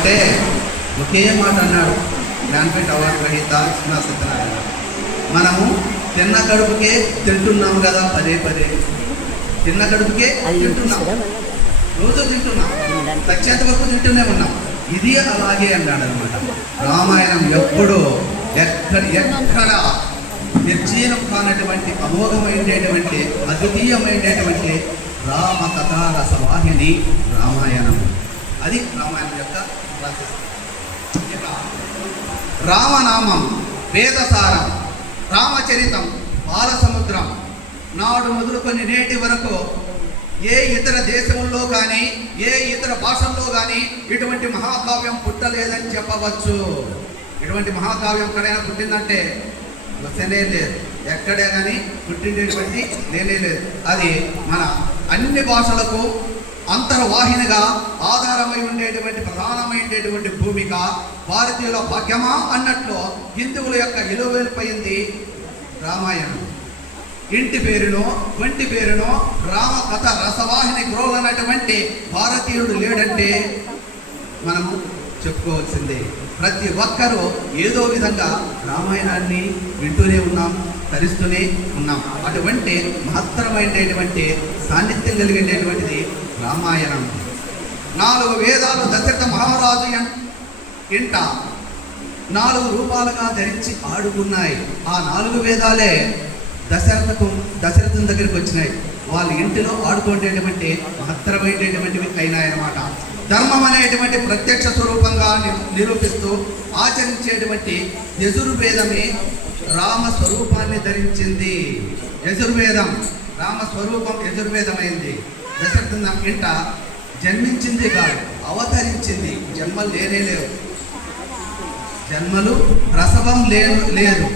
అంటే ఒకే మాట అన్నాడు జ్ఞానపీఠ అవార్డు గ్రహీత సత్యనారాయణ. మనము తిన్న కడుపుకే తింటున్నాము కదా, పదే పదే తిన్న కడుపుకే తింటున్నాం, రోజు తింటున్నాం, సత్యంత వరకు తింటూనే ఉన్నాం. ఇది అలాగే అన్నాడు అనమాట. రామాయణం ఎప్పుడూ ఎక్కడ నిర్జీనం కానటువంటి అమోఘమైనటువంటి అద్వితీయమైనటువంటి రామ కథా రసవాహిని రామాయణం. అది రామాయణం యొక్క రామనామం వేదసారం, రామచరితం బాలసముద్రం. నాడు మొదలుకొని నేటి వరకు ఏ ఇతర దేశంలో కానీ ఏ ఇతర భాషల్లో కానీ ఇటువంటి మహాకావ్యం పుట్టలేదని చెప్పవచ్చు. ఇటువంటి మహాకావ్యం ఎక్కడైనా పుట్టిందంటే వస్తేనే లేదు, ఎక్కడే కానీ పుట్టిండేటువంటి లేనే లేదు. అది మన అన్ని భాషలకు అంతర్వాహినిగా ఆధారమై ఉండేటువంటి ప్రధానమైనటువంటి భూమిక. భారతీయుల భాగ్యమా అన్నట్లు హిందువుల యొక్క ఇలువెల్పోయింది రామాయణం. ఇంటి పేరునో వంటి పేరునో రామ కథ రసవాహిని గ్రోలన్నటువంటి భారతీయుడు లేడంటే మనము చెప్పుకోవాల్సిందే. ప్రతి ఒక్కరూ ఏదో విధంగా రామాయణాన్ని వింటూనే ఉన్నాం, తరిస్తూనే ఉన్నాం. అటువంటి మహత్తరమైనటువంటి సాన్నిధ్యం కలిగేటటువంటిది రామాయణం. 4 వేదాలు దశరథ మహారాజు ఇంట 4 రూపాలుగా ధరించి ఆడుకున్నాయి. ఆ 4 వేదాలే దశరథుని దగ్గరికి వచ్చినాయి. వాళ్ళ ఇంటిలో ఆడుకునేటువంటి మహత్తరమైనటువంటివి అయినాయన్నమాట. ధర్మం అనేటువంటి ప్రత్యక్ష స్వరూపంగా నిరూపిస్తూ ఆచరించేటువంటి యజుర్వేదమే రామ స్వరూపాన్ని ధరించింది. యజుర్వేదం రామ స్వరూపం యజుర్వేదమైంది. దశరథుని ఇంట జన్మించింది కాదు, అవతరించింది. జన్మలు లేనే లేవు, జన్మలు ప్రసవం లేదు.